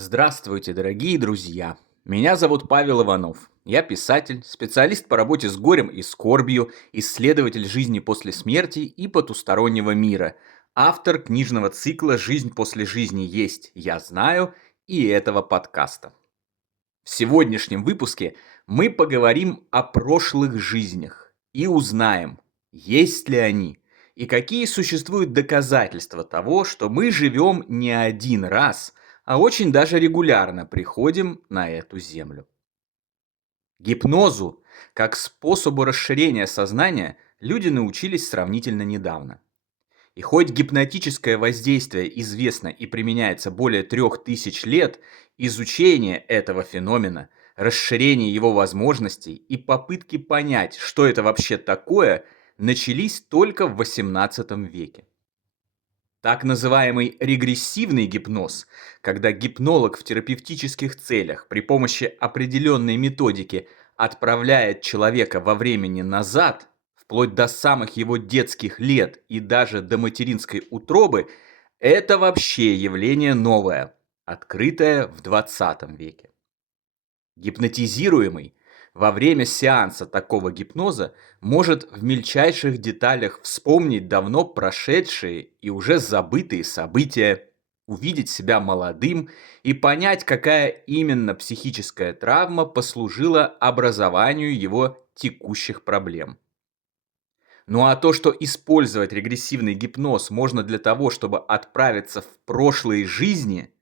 Здравствуйте, дорогие друзья! Меня зовут Павел Иванов. Я писатель, специалист по работе с горем и скорбью, исследователь жизни после смерти и потустороннего мира, автор книжного цикла «Жизнь после жизни есть, я знаю» и этого подкаста. В сегодняшнем выпуске мы поговорим о прошлых жизнях и узнаем, есть ли они, и какие существуют доказательства того, что мы живем не один раз, а очень даже регулярно приходим на эту землю. Гипнозу, как способу расширения сознания, люди научились сравнительно недавно. И хоть гипнотическое воздействие известно и применяется более 3000 лет, изучение этого феномена, расширение его возможностей и попытки понять, что это вообще такое, начались только в XVIII веке. Так называемый регрессивный гипноз, когда гипнолог в терапевтических целях при помощи определенной методики отправляет человека во времени назад, вплоть до самых его детских лет и даже до материнской утробы, это вообще явление новое, открытое в XX веке. Гипнотизируемый во время сеанса такого гипноза может в мельчайших деталях вспомнить давно прошедшие и уже забытые события, увидеть себя молодым и понять, какая именно психическая травма послужила образованию его текущих проблем. Ну а то, что использовать регрессивный гипноз можно для того, чтобы отправиться в прошлые жизни,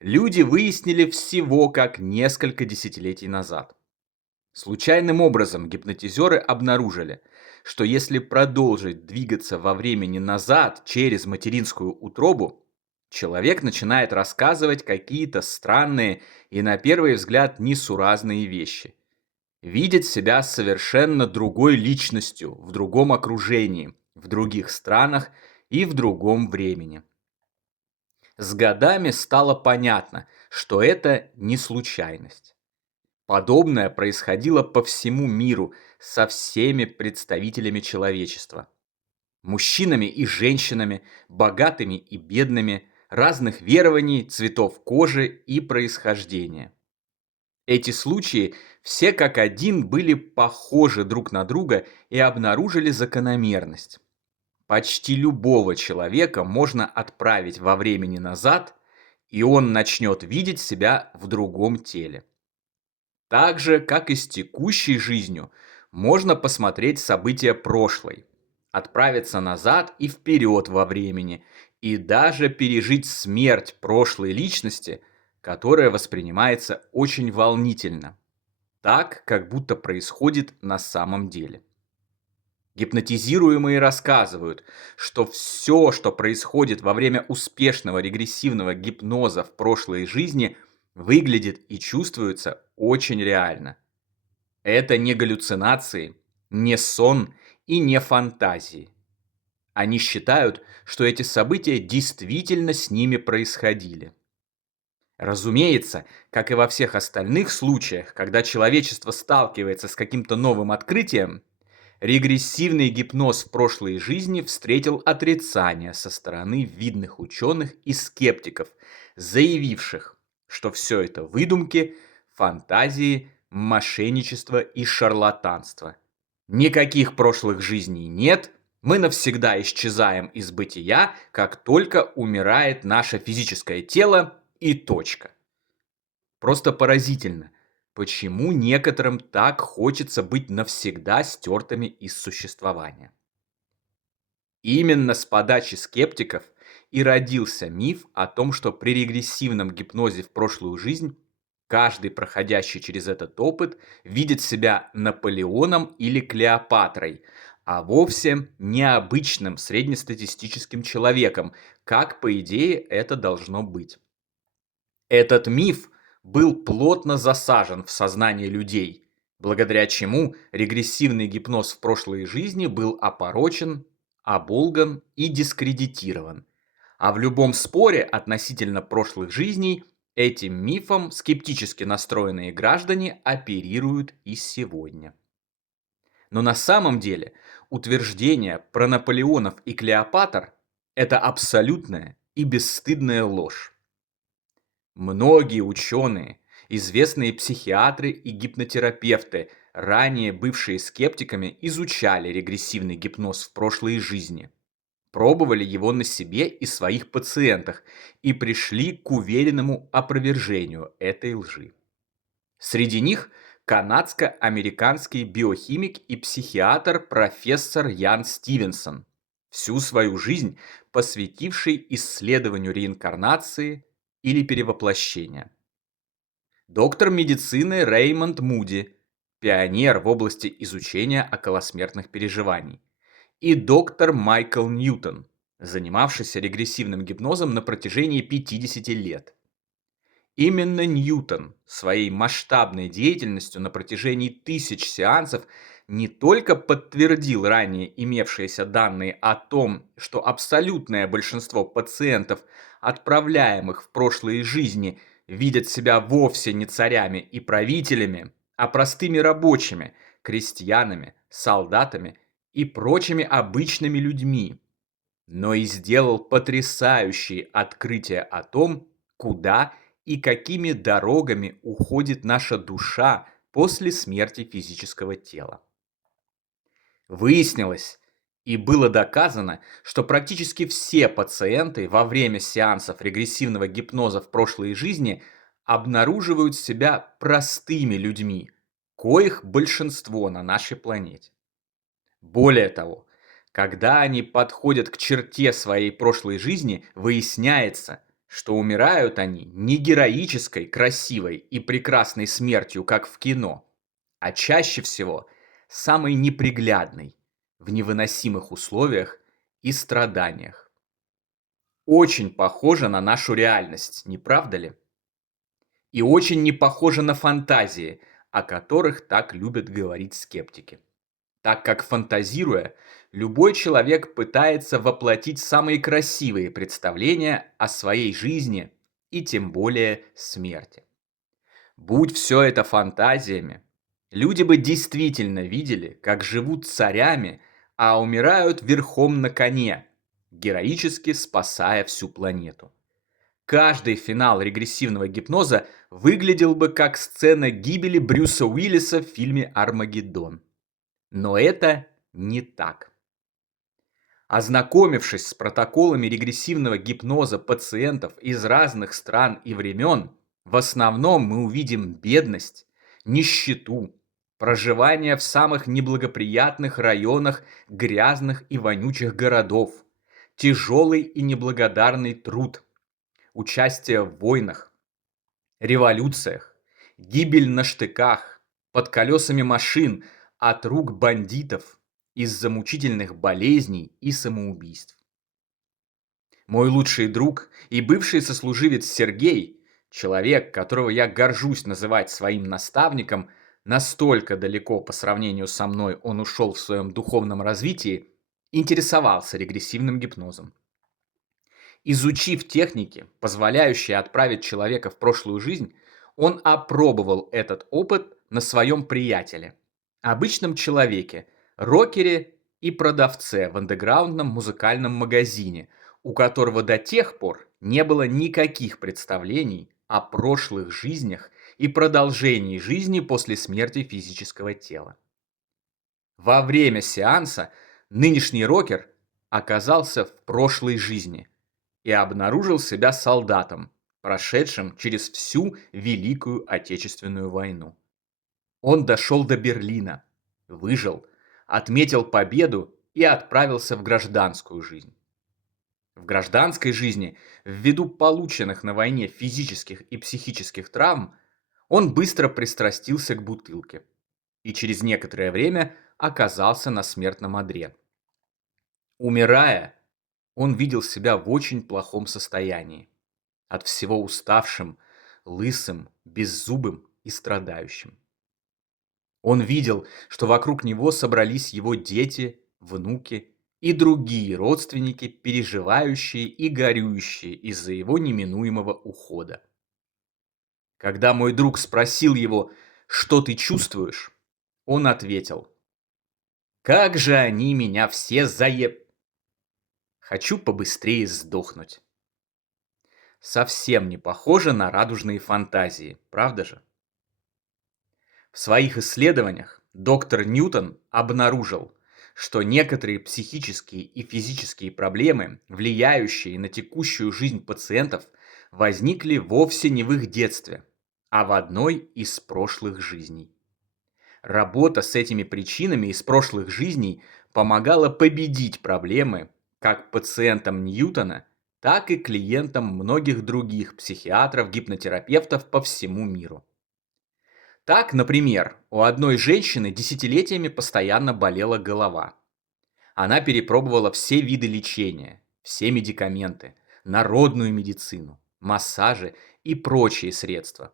люди выяснили всего как несколько десятилетий назад. Случайным образом гипнотизеры обнаружили, что если продолжить двигаться во времени назад через материнскую утробу, человек начинает рассказывать какие-то странные и на первый взгляд несуразные вещи. Видеть себя совершенно другой личностью, в другом окружении, в других странах и в другом времени. С годами стало понятно, что это не случайность. Подобное происходило по всему миру со всеми представителями человечества. Мужчинами и женщинами, богатыми и бедными, разных верований, цветов кожи и происхождения. Эти случаи все как один были похожи друг на друга и обнаружили закономерность. Почти любого человека можно отправить во времени назад, и он начнет видеть себя в другом теле. Так же, как и с текущей жизнью, можно посмотреть события прошлой, отправиться назад и вперед во времени, и даже пережить смерть прошлой личности, которая воспринимается очень волнительно, так, как будто происходит на самом деле. Гипнотизируемые рассказывают, что все, что происходит во время успешного регрессивного гипноза в прошлой жизни, выглядит и чувствуется очень реально. Это не галлюцинации, не сон и не фантазии. Они считают, что эти события действительно с ними происходили. Разумеется, как и во всех остальных случаях, когда человечество сталкивается с каким-то новым открытием, регрессивный гипноз в прошлой жизни встретил отрицание со стороны видных ученых и скептиков, заявивших, что все это выдумки, фантазии, мошенничество и шарлатанство. Никаких прошлых жизней нет, мы навсегда исчезаем из бытия, как только умирает наше физическое тело, и точка. Просто поразительно, почему некоторым так хочется быть навсегда стертыми из существования. Именно с подачи скептиков и родился миф о том, что при регрессивном гипнозе в прошлую жизнь каждый, проходящий через этот опыт, видит себя Наполеоном или Клеопатрой, а вовсе необычным среднестатистическим человеком, как, по идее, это должно быть. Этот миф был плотно засажен в сознание людей, благодаря чему регрессивный гипноз в прошлой жизни был опорочен, оболган и дискредитирован. А в любом споре относительно прошлых жизней этим мифом скептически настроенные граждане оперируют и сегодня. Но на самом деле утверждение про Наполеонов и Клеопатр – это абсолютная и бесстыдная ложь. Многие ученые, известные психиатры и гипнотерапевты, ранее бывшие скептиками, изучали регрессивный гипноз в прошлой жизни, пробовали его на себе и своих пациентах и пришли к уверенному опровержению этой лжи. Среди них канадско-американский биохимик и психиатр профессор Ян Стивенсон, всю свою жизнь посвятивший исследованию реинкарнации или перевоплощения. Доктор медицины Реймонд Муди, пионер в области изучения околосмертных переживаний. И доктор Майкл Ньютон, занимавшийся регрессивным гипнозом на протяжении 50 лет. Именно Ньютон своей масштабной деятельностью на протяжении тысяч сеансов не только подтвердил ранее имевшиеся данные о том, что абсолютное большинство пациентов, отправляемых в прошлые жизни, видят себя вовсе не царями и правителями, а простыми рабочими, крестьянами, солдатами и прочими обычными людьми, но и сделал потрясающие открытия о том, куда и какими дорогами уходит наша душа после смерти физического тела. Выяснилось и было доказано, что практически все пациенты во время сеансов регрессивного гипноза в прошлой жизни обнаруживают себя простыми людьми, коих большинство на нашей планете. Более того, когда они подходят к черте своей прошлой жизни, выясняется, что умирают они не героической, красивой и прекрасной смертью, как в кино, а чаще всего самой неприглядной, в невыносимых условиях и страданиях. Очень похоже на нашу реальность, не правда ли? И очень не похоже на фантазии, о которых так любят говорить скептики. Так как, фантазируя, любой человек пытается воплотить самые красивые представления о своей жизни и тем более смерти. Будь все это фантазиями, люди бы действительно видели, как живут царями, а умирают верхом на коне, героически спасая всю планету. Каждый финал регрессивного гипноза выглядел бы как сцена гибели Брюса Уиллиса в фильме «Армагеддон». Но это не так. Ознакомившись с протоколами регрессивного гипноза пациентов из разных стран и времен, в основном мы увидим бедность, нищету, проживание в самых неблагоприятных районах грязных и вонючих городов, тяжелый и неблагодарный труд, участие в войнах, революциях, гибель на штыках, под колесами машин, от рук бандитов, из-за мучительных болезней и самоубийств. Мой лучший друг и бывший сослуживец Сергей, человек, которого я горжусь называть своим наставником, настолько далеко по сравнению со мной он ушел в своем духовном развитии, интересовался регрессивным гипнозом. Изучив техники, позволяющие отправить человека в прошлую жизнь, он опробовал этот опыт на своем приятеле, обычном человеке, рокере и продавце в андеграундном музыкальном магазине, у которого до тех пор не было никаких представлений о прошлых жизнях и продолжении жизни после смерти физического тела. Во время сеанса нынешний рокер оказался в прошлой жизни и обнаружил себя солдатом, прошедшим через всю Великую Отечественную войну. Он дошел до Берлина, выжил, отметил победу и отправился в гражданскую жизнь. В гражданской жизни, ввиду полученных на войне физических и психических травм, он быстро пристрастился к бутылке и через некоторое время оказался на смертном одре. Умирая, он видел себя в очень плохом состоянии, от всего уставшим, лысым, беззубым и страдающим. Он видел, что вокруг него собрались его дети, внуки и другие родственники, переживающие и горюющие из-за его неминуемого ухода. Когда мой друг спросил его: «Что ты чувствуешь?», он ответил: «Как же они меня все заеб... Хочу побыстрее сдохнуть». Совсем не похоже на радужные фантазии, правда же? В своих исследованиях доктор Ньютон обнаружил, что некоторые психические и физические проблемы, влияющие на текущую жизнь пациентов, возникли вовсе не в их детстве, а в одной из прошлых жизней. Работа с этими причинами из прошлых жизней помогала победить проблемы как пациентам Ньютона, так и клиентам многих других психиатров, гипнотерапевтов по всему миру. Так, например, у одной женщины десятилетиями постоянно болела голова. Она перепробовала все виды лечения, все медикаменты, народную медицину, массажи и прочие средства.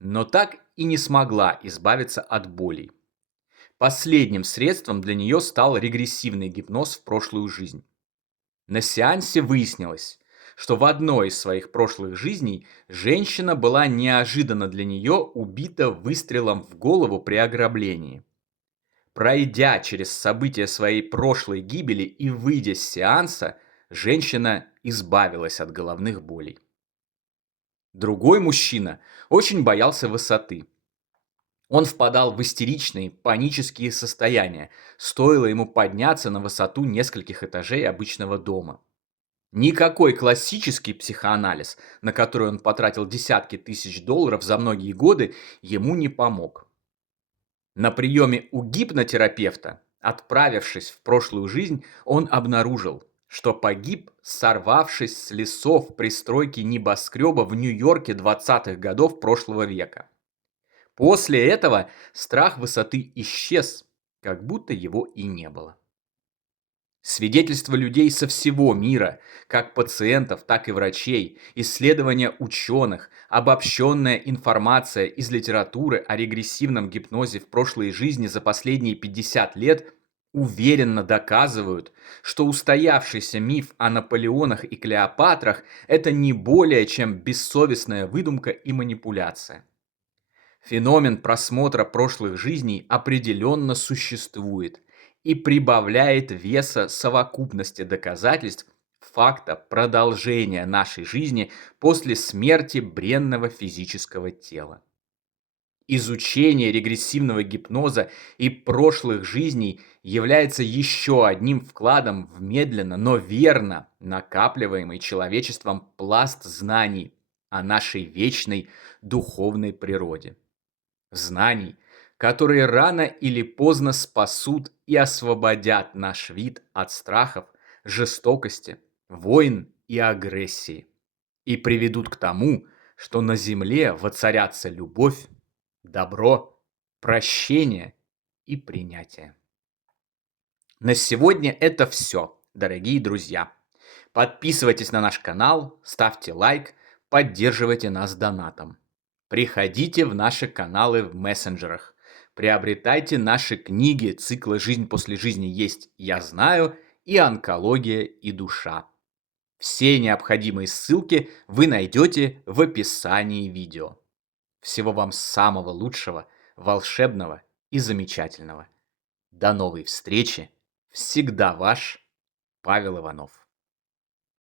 Но так и не смогла избавиться от болей. Последним средством для нее стал регрессивный гипноз в прошлую жизнь. На сеансе выяснилось, что в одной из своих прошлых жизней женщина была неожиданно для нее убита выстрелом в голову при ограблении. Пройдя через события своей прошлой гибели и выйдя с сеанса, женщина избавилась от головных болей. Другой мужчина очень боялся высоты. Он впадал в истеричные, панические состояния, стоило ему подняться на высоту нескольких этажей обычного дома. Никакой классический психоанализ, на который он потратил десятки тысяч долларов за многие годы, ему не помог. На приеме у гипнотерапевта, отправившись в прошлую жизнь, он обнаружил, что погиб, сорвавшись с лесов при стройке небоскреба в Нью-Йорке 20-х годов прошлого века. После этого страх высоты исчез, как будто его и не было. Свидетельства людей со всего мира, как пациентов, так и врачей, исследования ученых, обобщенная информация из литературы о регрессивном гипнозе в прошлой жизни за последние 50 лет уверенно доказывают, что устоявшийся миф о Наполеонах и Клеопатрах – это не более чем бессовестная выдумка и манипуляция. Феномен просмотра прошлых жизней определенно существует и прибавляет веса совокупности доказательств факта продолжения нашей жизни после смерти бренного физического тела. Изучение регрессивного гипноза и прошлых жизней является еще одним вкладом в медленно, но верно накапливаемый человечеством пласт знаний о нашей вечной духовной природе. Знаний, которые рано или поздно спасут и освободят наш вид от страхов, жестокости, войн и агрессии и приведут к тому, что на земле воцарятся любовь, добро, прощение и принятие. На сегодня это все, дорогие друзья. Подписывайтесь на наш канал, ставьте лайк, поддерживайте нас донатом. Приходите в наши каналы в мессенджерах. Приобретайте наши книги цикла «Жизнь после жизни есть, я знаю» и «Онкология и душа». Все необходимые ссылки вы найдете в описании видео. Всего вам самого лучшего, волшебного и замечательного. До новой встречи. Всегда ваш Павел Иванов.